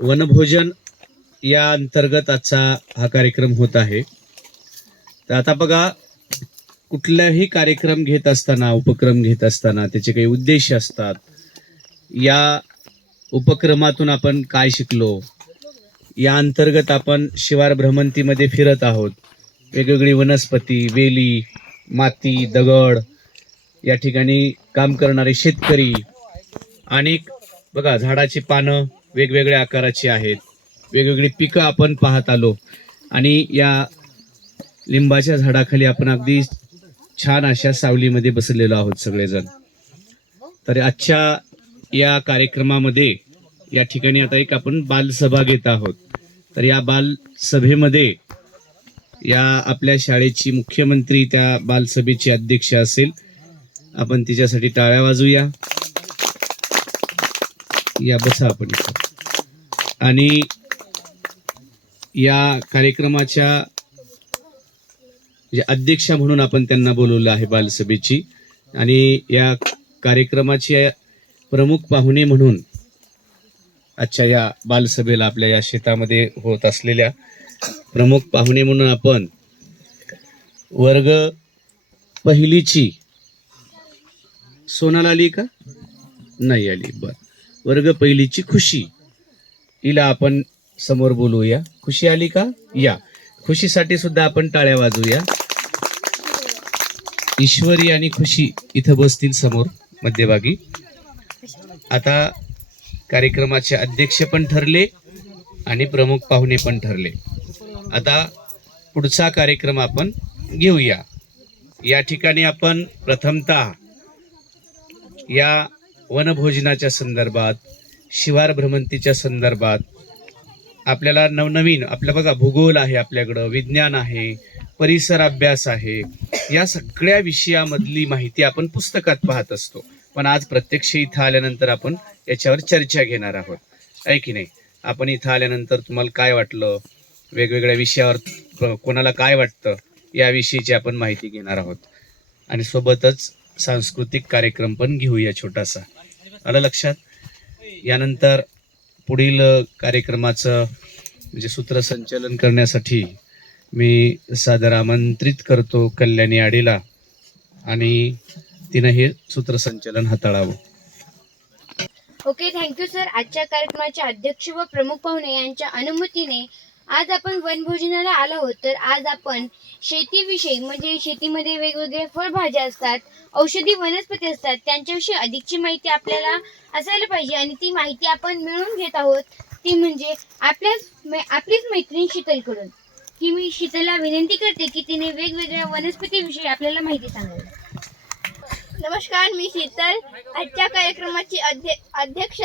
वनभोजन या अंतर्गत आजचा हा कार्यक्रम होत आहे. तर आता बघा, कुठलाही कार्यक्रम घेत असताना, उपक्रम घेत असताना त्याचे काही उद्देश असतात. या उपक्रमातून आपण काय शिकलो, या अंतर्गत आपण शिवार भ्रमंतीमध्ये फिरत आहोत. वेगवेगळी वनस्पती, वेली, माती, दगड, या ठिकाणी काम करणारे शेतकरी, आणि बघा झाडाची पानं वेगवेगळ्या आकाराची आहेत, वेगवेगळी पिकं आपण पाहत आलो. आणि या लिंबाच्या झाडाखाली आपण अगदी छान अशा सावलीमध्ये बसलेलो आहोत सगळेजण. तर आजच्या या कार्यक्रमामध्ये या ठिकाणी आता एक आपण बालसभा घेत आहोत. तर या बालसभेमध्ये या आपल्या शाळेची मुख्यमंत्री त्या बालसभेची अध्यक्ष असेल. आपण तिच्यासाठी टाळ्या वाजूया. या बसा आपण इथं. आणि या कार्यक्रमाच्या अध्यक्षा म्हणून आपण त्यांना बोलवलं आहे बालसभेची. आणि या कार्यक्रमाचे प्रमुख पाहुणे म्हणून आजच्या या बालसभेला आपल्या या शेतामध्ये होत असलेल्या प्रमुख पाहुणे म्हणून आपण वर्ग पहिलीची सोनाला आली का नाही आली, बर, वर्ग पहिलीची खुशी, हिला आपण समोर बोलूया. खुशी आली का? या खुशीसाठी सुद्धा आपण टाळ्या वाजूया. ईश्वरी आणि खुशी इथं बसतील समोर मध्यभागी. आता कार्यक्रमाचे अध्यक्ष पण ठरले आणि प्रमुख पाहुणे पण ठरले. आता पुढचा कार्यक्रम आपण घेऊया. या ठिकाणी आपण प्रथमतः या वनभोजनाच्या संदर्भात, शिवार भ्रमंतीच्या संदर्भात आपल्याला नवनवीन, आपल्या बघा भूगोल आहे, आपल्याकडं विज्ञान आहे, परिसर अभ्यास आहे, या सगळ्या विषयामधली माहिती आपण पुस्तकात पाहत असतो. पण आज प्रत्यक्ष इथं आल्यानंतर आपण याच्यावर चर्चा घेणार आहोत, आहे की नाही? आपण इथं आल्यानंतर तुम्हाला काय वाटलं, वेगवेगळ्या विषयावर कोणाला काय वाटतं, याविषयीची आपण माहिती घेणार आहोत. आणि सोबतच सांस्कृतिक कार्यक्रम पण घेऊया छोटासा. आलं लक्षात? यानंतर पुढील कार्यक्रमाचं म्हणजे सूत्रसंचालन करण्यासाठी मी सादर आमंत्रित करतो कल्याणी आडीला, आणि तिनं हे सूत्रसंचालन हाताळावं. Okay, thank you sir. आजच्या कार्यक्रमाचे अध्यक्ष व प्रमुख पाहुणे यांच्या अनुमतीने आज आपण वनभोजनाला आलो आहोत. तर आज आपण शेतीविषयी, म्हणजे शेतीमध्ये वेगवेगळ्या फळभाज्या असतात, औषधी वनस्पती असतात, त्यांच्याविषयी अधिकची माहिती आपल्याला असायला पाहिजे. आणि ती माहिती आपण मिळवून घेत आहोत. ती म्हणजे आपलीच मैत्रीण शीतलकडून. की मी शीतलला विनंती करते की तिने वेगवेगळ्या वनस्पतीविषयी आपल्याला माहिती सांगावी. नमस्कार, मी शीतल. आजच्या कार्यक्रमाची अध्यक्ष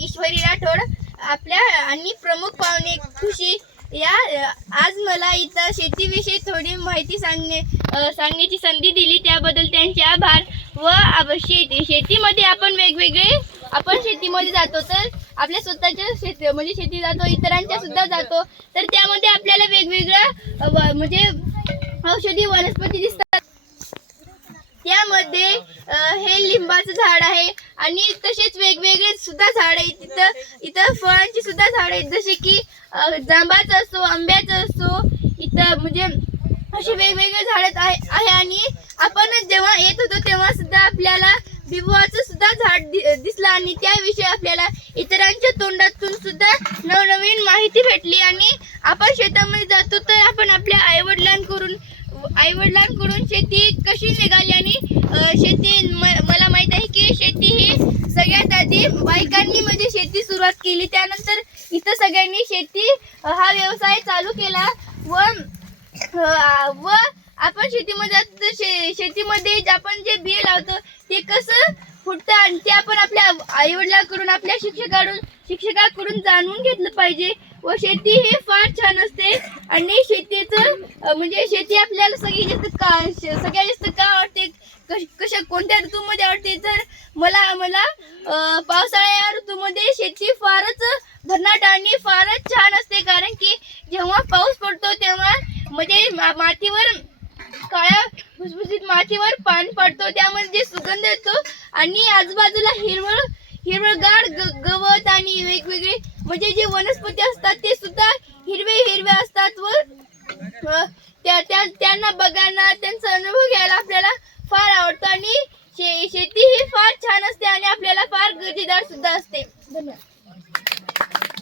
ईश्वरी राठोड, आपल्या आणि प्रमुख पाहुणे खुशी या आज मला इथं शेतीविषयी थोडी माहिती सांगण्याची संधी दिली, त्याबद्दल त्यांचे आभार. व शेतीमध्ये आपण शेतीमध्ये जातो, तर आपल्या स्वतःच्या म्हणजे शेती जातो, इतरांच्या सुद्धा जातो, तर त्यामध्ये आपल्याला वेगवेगळ्या म्हणजे औषधी वनस्पती दिसतात. त्यामध्ये हे लिंबाचं झाड आहे, आणि तसेच वेगवेगळे सुद्धा झाड आहेत. इथं फळांची सुद्धा झाड आहेत, जसे की जांबाचं असो, आंब्याचं असो, इथं म्हणजे असे वेगवेगळे झाड आहे. आणि आपण जेव्हा येत होतो तेव्हा सुद्धा आपल्याला बिबुआचं सुद्धा झाड दिसलं, आणि त्याविषयी आपल्याला इतरांच्या तोंडातून सुद्धा नवनवीन माहिती भेटली. आणि आपण शेतामध्ये जातो तर आपण आपल्या आईवडिलांकडून शेती कशी निघाली, आणि शेती मला माहित आहे की शेती ही सगळ्यात आधी बायकांनी म्हणजे शेती सुरुवात केली. त्यानंतर इथं सगळ्यांनी शेती हा व्यवसाय चालू केला. व आपण शेतीमध्ये जातो, शेतीमध्ये आपण जे बी लावतो ते कसं फुटतं, आणि ते आपण आपल्या आईवडिलांकडून, आपल्या शिक्षकाकडून जाणून घेतलं पाहिजे. व शेती ही फार छान असते. आणि शेतीचं म्हणजे शेती आपल्याला सगळ्यात जास्त का आवडते, कोणत्या ऋतूमध्ये आवडते, तर मला पावसाळ्या ऋतूमध्ये शेती फारच भन्नाट आणि फारच छान असते. कारण की जेव्हा पाऊस पडतो तेव्हा म्हणजे मातीवर, काळ्या भुसभुशीत मातीवर पाणी पडतो, त्यामध्ये सुगंध येतो, आणि आजूबाजूला हिरवळगार गवत आणि वेगवेगळे म्हणजे जे वनस्पती असतात ते सुद्धा हिरवे हिरवे असतात व त्यांना बघायला, त्यांचा अनुभव घ्यायला आपल्याला फार आवडतं आणि शेती ही फार छान असते आणि आपल्याला फार गरजेदार सुद्धा असते.